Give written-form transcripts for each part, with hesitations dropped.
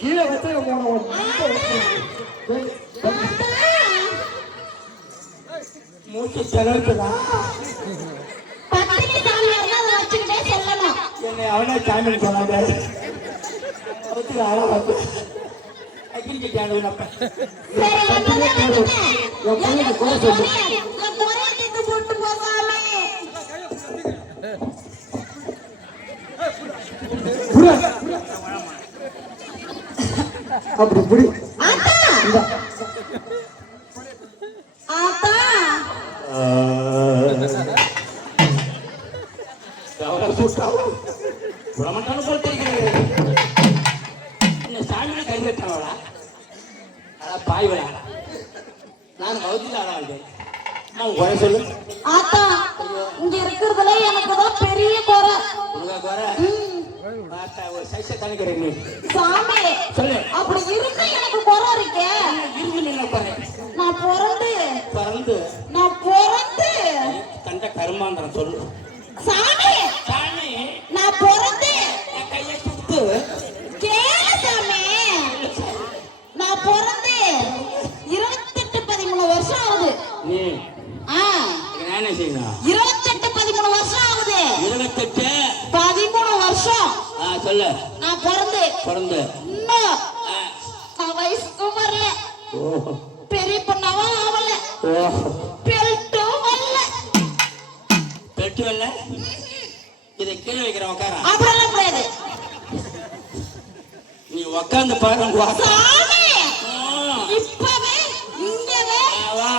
கீழே வச்சு மூச்சு செலவுக்குதா என்னை அவனே சாமி சொன்னாங்க அப்படி புடி பாய் நான் சொல்லு ஆத்தா இங்க இருக்கிறதுல எனக்கு தான் பெரிய குறை ஒரு சைஸை தணிக்கிறேன் நீ சாமி சொல்லு அப்படி இருந்து எனக்கு குறை இருக்கே நான் பிறந்து தண்ட கருமாந்திரம் சொல்லு சாமி சாமி நான் பிறந்து கையை சுத்து கேளு சாமி நான் பிறந்து 28-13 வருஷம் ஆகுது நீ என்ன செய்யணும் 28-13 வருஷம் ஆகுது 28-13 வருஷம் சொல்லு நான் பிறந்து இன்னும் நான் வயசுக்கும் வரல பெரிய பொண்ணாவும் ஆகல பெல்ட்டும் வரல இதை கீழே வைக்கிறேன் உட்கார அப்படியெல்லாம் முடியாது நீ உட்காந்து பாருங்க சாமி இப்பவே இங்கவே வா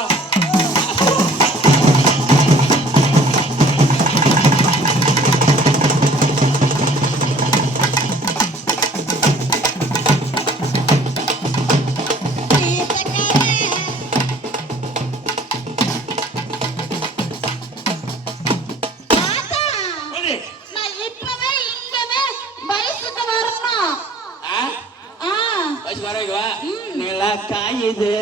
காயுது